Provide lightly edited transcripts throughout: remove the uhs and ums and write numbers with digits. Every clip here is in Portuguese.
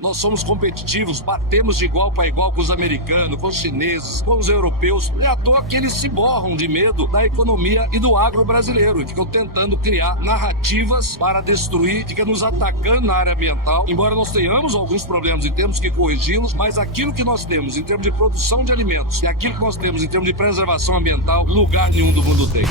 Nós somos competitivos, batemos de igual para igual com os americanos, com os chineses, com os europeus. E à toa que eles se borram de medo da economia e do agro brasileiro. E ficam tentando criar narrativas para destruir, ficam nos atacando na área ambiental. Embora nós tenhamos alguns problemas e temos que corrigi-los, mas aquilo que nós temos em termos de produção de alimentos e aquilo que nós temos em termos de preservação ambiental, lugar nenhum do mundo tem.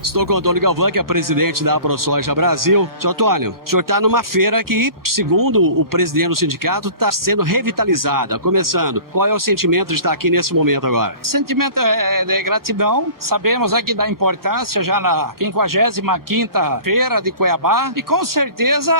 Estou com o Antônio Galvão, que é presidente da ProSoja Brasil. Senhor Antônio, o senhor está numa feira que, segundo o presidente do sindicato, está sendo revitalizada, começando. Qual é o sentimento de estar aqui nesse momento agora? O sentimento é de gratidão. Sabemos aqui da importância já na 55ª Feira de Cuiabá e com certeza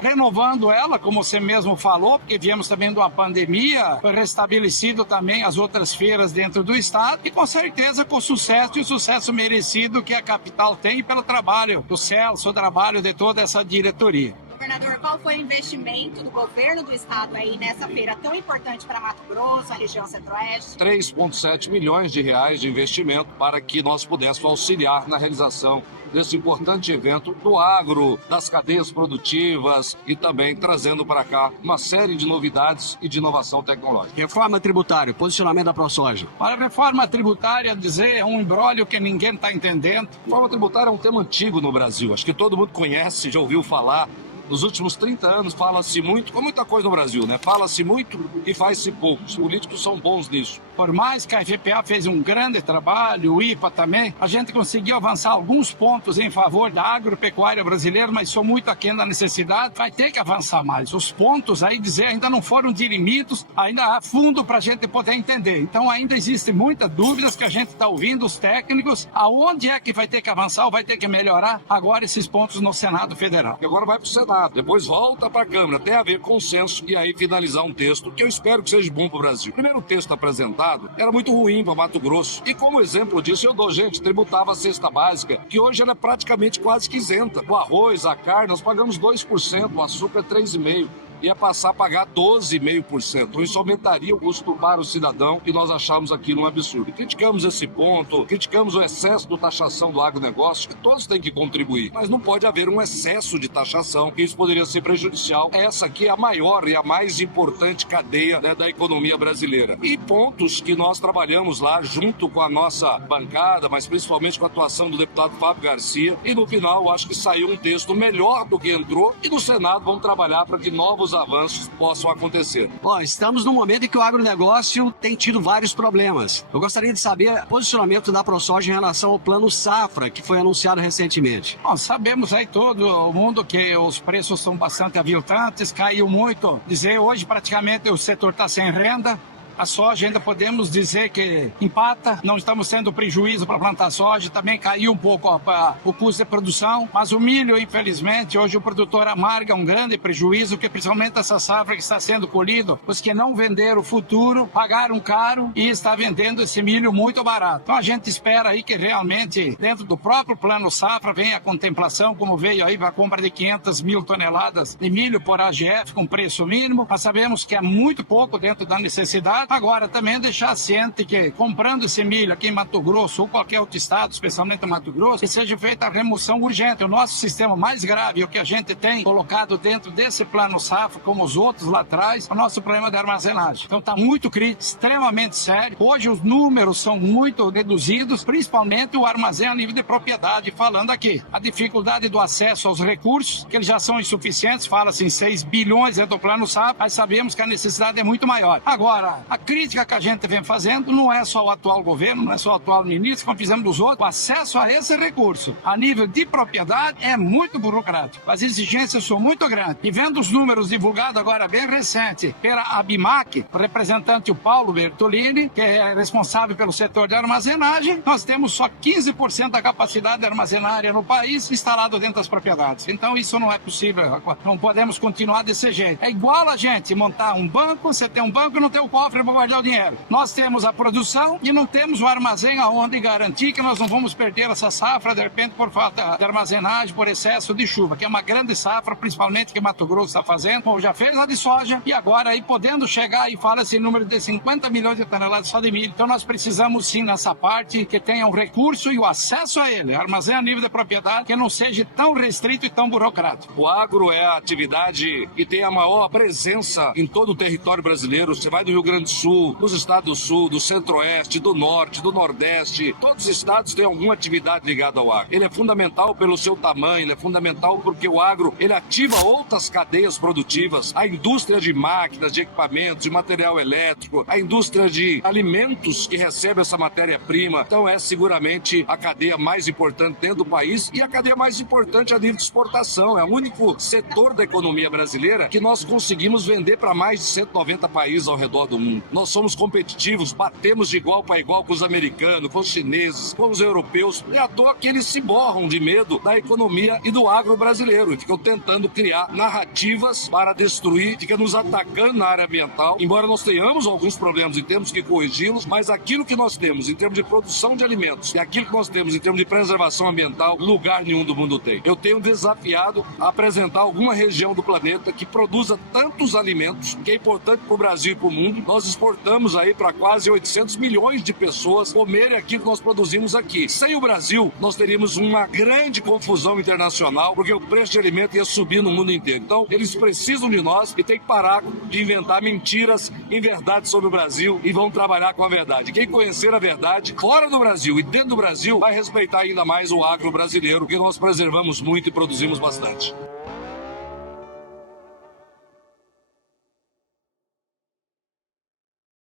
renovando ela, como você mesmo falou, porque viemos também de uma pandemia, foi restabelecido também as outras feiras dentro do estado e com certeza com sucesso e o sucesso merecido que a capital tem pelo trabalho do Celso, o trabalho de toda essa diretoria. Governador, qual foi o investimento do governo do estado aí nessa feira tão importante para Mato Grosso, a região centro-oeste? 3,7 milhões de reais de investimento para que nós pudéssemos auxiliar na realização desse importante evento do agro, das cadeias produtivas e também trazendo para cá uma série de novidades e de inovação tecnológica. Reforma tributária, posicionamento da ProSoja. Para a reforma tributária, dizer é um imbróglio que ninguém está entendendo. Reforma tributária é um tema antigo no Brasil, acho que todo mundo conhece, já ouviu falar. Nos últimos 30 anos fala-se muito, com muita coisa no Brasil, né? Fala-se muito e faz-se pouco. Os políticos são bons nisso. Por mais que a FPA fez um grande trabalho, o IPA também, a gente conseguiu avançar alguns pontos em favor da agropecuária brasileira, mas sou muito aquém da necessidade, vai ter que avançar mais. Os pontos aí, dizer, ainda não foram dirimidos, ainda há fundo para a gente poder entender. Então ainda existem muitas dúvidas que a gente está ouvindo, os técnicos, aonde é que vai ter que avançar ou vai ter que melhorar agora esses pontos no Senado Federal. E agora vai para o Senado, depois volta para a Câmara, tem a ver consenso e aí finalizar um texto que eu espero que seja bom para o Brasil. O primeiro texto apresentado era muito ruim para Mato Grosso. E como exemplo disso, eu dou, gente, tributava a cesta básica, que hoje ela é praticamente quase que isenta. O arroz, a carne, nós pagamos 2%, o açúcar é 3,5%. Ia passar a pagar 12,5%. Então isso aumentaria o custo para o cidadão e nós achamos aquilo um absurdo. E criticamos esse ponto, criticamos o excesso de taxação do agronegócio, que todos têm que contribuir, mas não pode haver um excesso de taxação, que isso poderia ser prejudicial. Essa aqui é a maior e a mais importante cadeia, né, da economia brasileira. E pontos que nós trabalhamos lá junto com a nossa bancada, mas principalmente com a atuação do deputado Fábio Garcia, e no final eu acho que saiu um texto melhor do que entrou e no Senado vamos trabalhar para que novos avanços possam acontecer. Bom, estamos num momento em que o agronegócio tem tido vários problemas. Eu gostaria de saber o posicionamento da ProSoja em relação ao plano Safra, que foi anunciado recentemente. Bom, sabemos aí todo mundo que os preços são bastante aviltantes, caiu muito. Dizer, hoje praticamente o setor está sem renda. A soja ainda podemos dizer que empata, não estamos tendo prejuízo para plantar soja, também caiu um pouco o custo de produção, mas o milho, infelizmente, hoje o produtor amarga um grande prejuízo, que principalmente essa safra que está sendo colhido, os que não venderam o futuro, pagaram caro e está vendendo esse milho muito barato. Então a gente espera aí que realmente, dentro do próprio plano safra, venha a contemplação, como veio aí a compra de 500 mil toneladas de milho por AGF com preço mínimo, mas sabemos que é muito pouco dentro da necessidade. Agora, também deixar ciente que, comprando esse milho aqui em Mato Grosso ou qualquer outro estado, especialmente em Mato Grosso, que seja feita a remoção urgente. O nosso sistema mais grave, o que a gente tem colocado dentro desse plano safra, como os outros lá atrás, é o nosso problema de armazenagem. Então está muito crítico, extremamente sério. Hoje os números são muito reduzidos, principalmente o armazém a nível de propriedade. Falando aqui, a dificuldade do acesso aos recursos, que eles já são insuficientes, fala-se em 6 bilhões dentro do plano safra, mas sabemos que a necessidade é muito maior. Agora, a crítica que a gente vem fazendo não é só o atual governo, não é só o atual ministro, como fizemos dos outros. O acesso a esse recurso, a nível de propriedade, é muito burocrático. As exigências são muito grandes. E vendo os números divulgados agora bem recente pela Abimac, o representante o Paulo Bertolini, que é responsável pelo setor de armazenagem, nós temos só 15% da capacidade armazenária no país instalado dentro das propriedades. Então isso não é possível. Não podemos continuar desse jeito. É igual a gente montar um banco, você tem um banco e não tem o cofre dinheiro para guardar o dinheiro. Nós temos a produção e não temos o armazém aonde garantir que nós não vamos perder essa safra, de repente, por falta de armazenagem, por excesso de chuva, que é uma grande safra, principalmente que Mato Grosso está fazendo. Bom, já fez a de soja e agora aí podendo chegar e fala esse número de 50 milhões de toneladas só de milho. Então nós precisamos sim nessa parte que tenha um recurso e o acesso a ele, armazém a nível de propriedade, que não seja tão restrito e tão burocrático. O agro é a atividade que tem a maior presença em todo o território brasileiro. Você vai do Rio Grande do Sul, dos estados do Sul, do Centro-Oeste, do Norte, do Nordeste. Todos os estados têm alguma atividade ligada ao agro. Ele é fundamental pelo seu tamanho, ele é fundamental porque o agro, ele ativa outras cadeias produtivas. A indústria de máquinas, de equipamentos, de material elétrico, a indústria de alimentos que recebe essa matéria-prima. Então é seguramente a cadeia mais importante dentro do país e a cadeia mais importante a nível de exportação. É o único setor da economia brasileira que nós conseguimos vender para mais de 190 países ao redor do mundo. Nós somos competitivos, batemos de igual para igual com os americanos, com os chineses, com os europeus. E à toa que eles se borram de medo da economia e do agro brasileiro e ficam tentando criar narrativas para destruir, ficam nos atacando na área ambiental. Embora nós tenhamos alguns problemas e temos que corrigi-los, mas aquilo que nós temos em termos de produção de alimentos e aquilo que nós temos em termos de preservação ambiental, lugar nenhum do mundo tem. Eu tenho desafiado a apresentar alguma região do planeta que produza tantos alimentos, que é importante para o Brasil e para o mundo. Nós exportamos aí para quase 800 milhões de pessoas comerem aquilo que nós produzimos aqui. Sem o Brasil, nós teríamos uma grande confusão internacional, porque o preço de alimento ia subir no mundo inteiro. Então, eles precisam de nós e tem que parar de inventar mentiras em verdade sobre o Brasil e vão trabalhar com a verdade. Quem conhecer a verdade fora do Brasil e dentro do Brasil vai respeitar ainda mais o agro brasileiro, que nós preservamos muito e produzimos bastante.